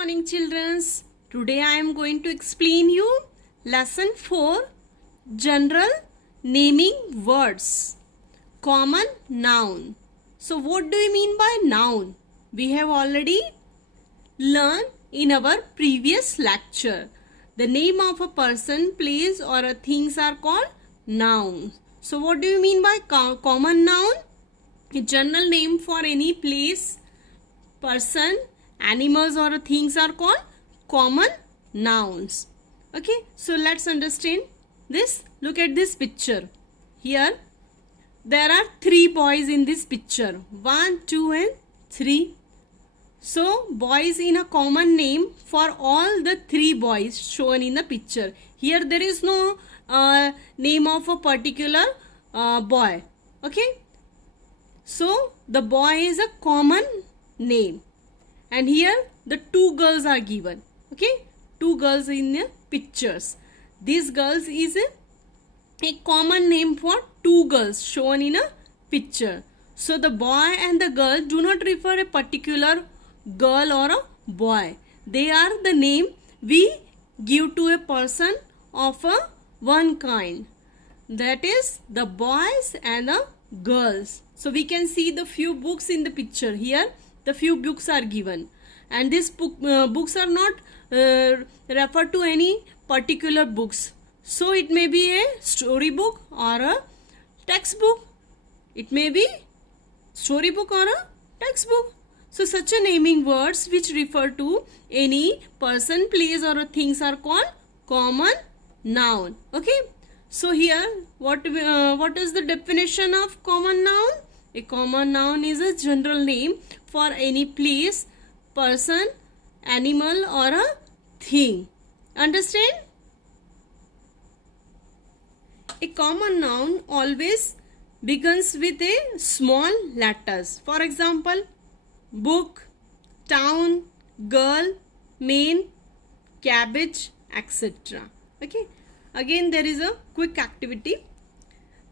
morning, children. Today I am going to explain you lesson 4, general naming words, common noun. So what do you mean by noun? We have already learned in our previous lecture. The name of a person, place or a things are called nouns. So what do you mean by common noun? A general name for any place, person, animals or things are called common nouns. Okay, so let's understand this. Look at this picture. Here there are 3 boys in this picture. 1, 2 and 3. So boys in a common name for all the 3 boys shown in the picture. Here there is no name of a particular boy. Okay, so the boy is a common name. And here the 2 girls are given. Okay, 2 girls in the pictures. These girls is a common name for 2 girls shown in a picture. So the boy and the girl do not refer a particular girl or a boy. They are the name we give to a person of a one kind. That is the boys and the girls. So we can see the few books in the picture. Here the few books are given, and these books are not referred to any particular books. So it may be a story book or a textbook. It may be storybook or a textbook. So such a naming words which refer to any person, place or things are called common noun. Okay. So here what is the definition of common noun? A common noun is a general name for any place, person, animal or a thing. Understand? A common noun always begins with a small letters. For example, book, town, girl, man, cabbage, etc. Okay. Again there is a quick activity.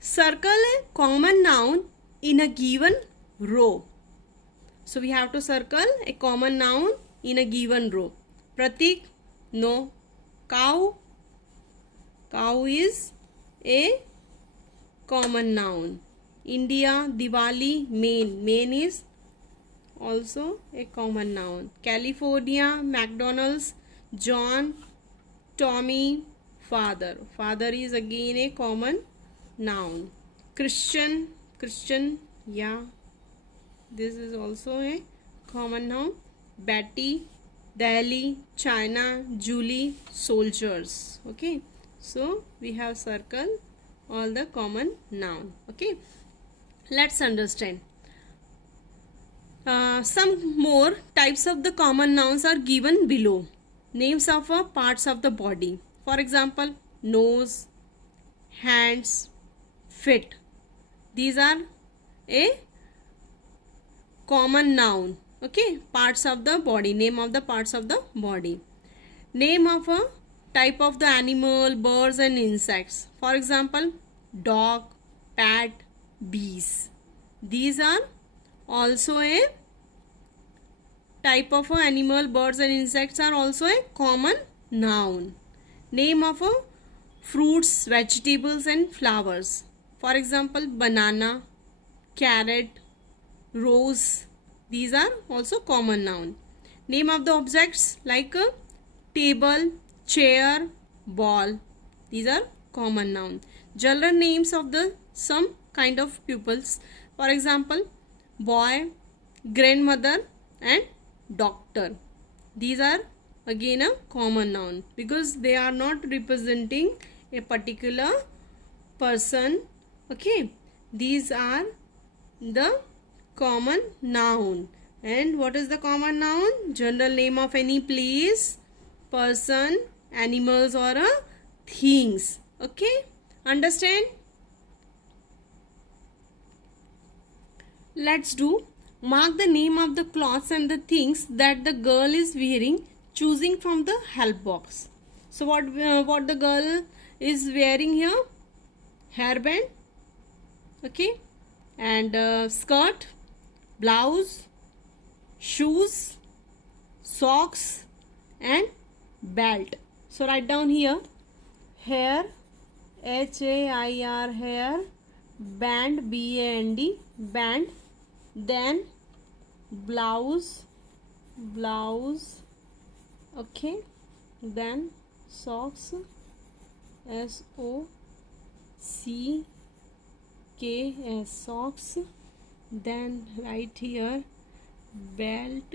Circle a common noun in a given row. So we have to circle a common noun in a given row. Pratik, no. Cow, cow is a common noun. India, Diwali, main, main is also a common noun. California, McDonald's, John, Tommy, father, father is again a common noun. Christian, Christian, yeah, this is also a common noun. Betty, Delhi, China, Julie, soldiers. Okay, so we have circled all the common noun. Okay, let's understand. Some more types of the common nouns are given below. Names of parts of the body. For example, nose, hands, feet. These are a common noun. Okay, parts of the body, name of the parts of the body. Name of a type of the animal, birds and insects. For example, dog, cat, bees. These are also a type of animal, birds and insects are also a common noun. Name of fruits, vegetables and flowers. For example, banana, carrot, rose. These are also common noun. Name of the objects like a table, chair, ball. These are common noun. General names of the some kind of pupils. For example, boy, grandmother and doctor. These are again a common noun because they are not representing a particular person. Okay, these are the common noun. And what is the common noun? General name of any place, person, animals or things. Okay, understand? Let's do. Mark the name of the clothes and the things that the girl is wearing, choosing from the help box. So what the girl is wearing here? Hairband, okay, and skirt, blouse, shoes, socks, and belt. So write down here hair, HAIR, hair, band, BAND, band, then blouse, okay, then socks, SOCKS, socks, then right here belt,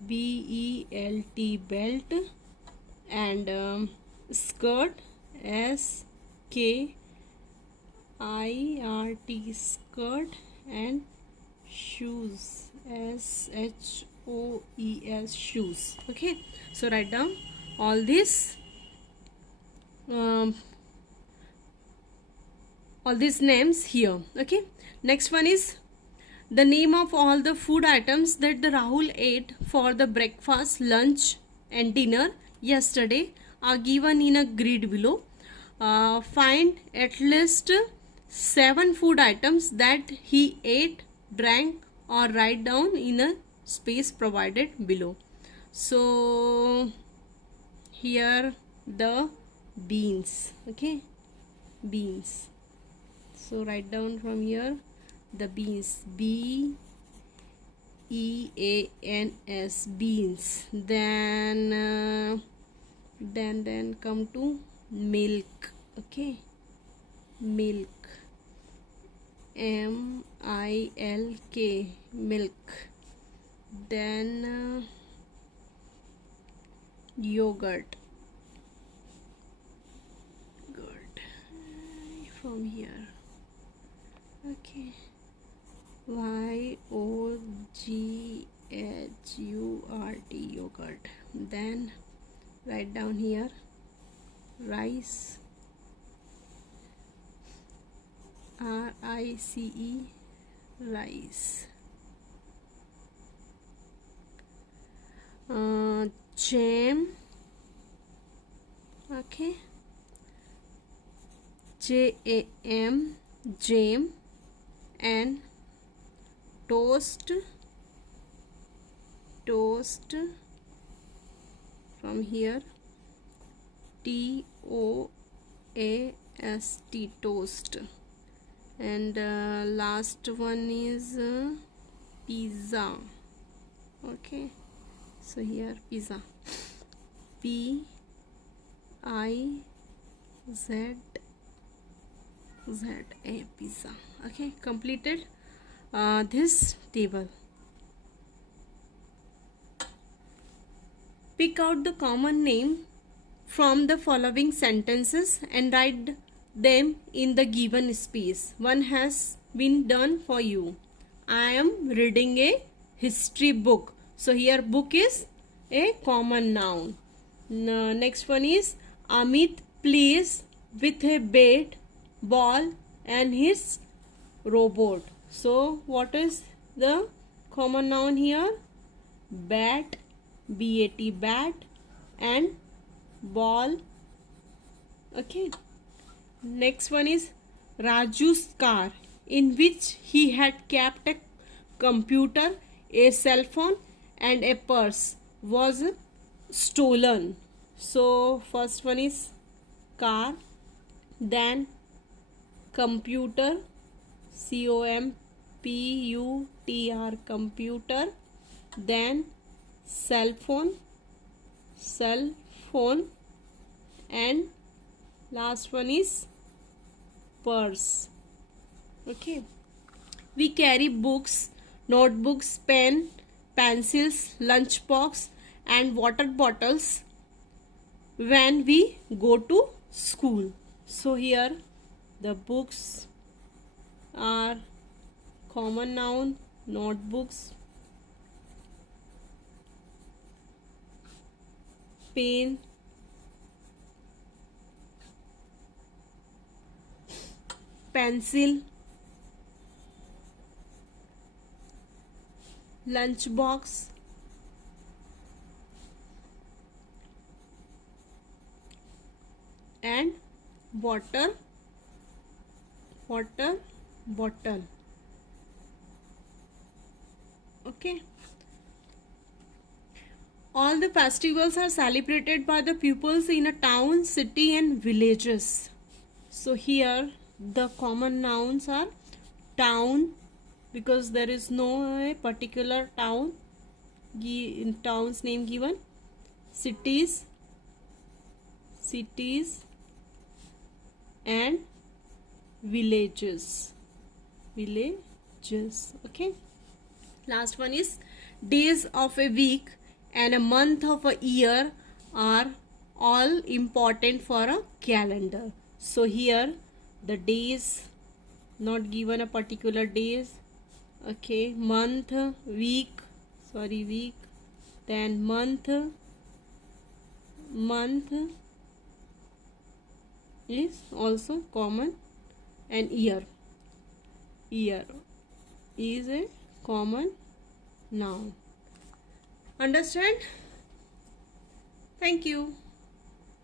BELT, belt, and skirt, SKIRT, skirt, and shoes, SHOES, shoes. Okay, so write down all these names here. Okay, next one is the name of all the food items that the Rahul ate for the breakfast, lunch and dinner yesterday are given in a grid below. Find at least 7 food items that he ate, drank or write down in a space provided below. So here the beans. Okay, beans. So write down from here the beans, BEANS, beans. Then come to milk. Okay, milk, MILK, milk. Then yogurt, from here. Okay, YOGHURT, yogurt. Then write down here rice, RICE, rice. Jam, okay, JAM, jam, and toast, from here TOAST, toast. And last one is pizza. Okay, so here pizza, PIZZA, pizza. Okay, completed this table. Pick out the common name from the following sentences and write them in the given space. One has been done for you. I am reading a history book. So here book is a common noun. Next one is Amit plays with a bat, ball and his robot. So what is the common noun here? Bat, BAT, bat, and ball. Okay, next one is Raju's car, in which he had kept a computer, a cell phone and a purse, was stolen. So first one is car, then computer, COMPUTR, computer, then cell phone, and last one is purse. Okay, we carry books, notebooks, pen, pencils, lunch box and water bottles when we go to school. So here the books are common noun, notebooks, pen, pencil, lunch box, and water bottle. Okay, All the festivals are celebrated by the pupils in a town, city and villages. So here the common nouns are town, because there is no particular town's name given. Cities and villages. Okay. Last one is days of a week and a month of a year are all important for a calendar. So here the days not given a particular days. Okay, month, week, then month is also common, and year is a common noun. Understand? Thank you.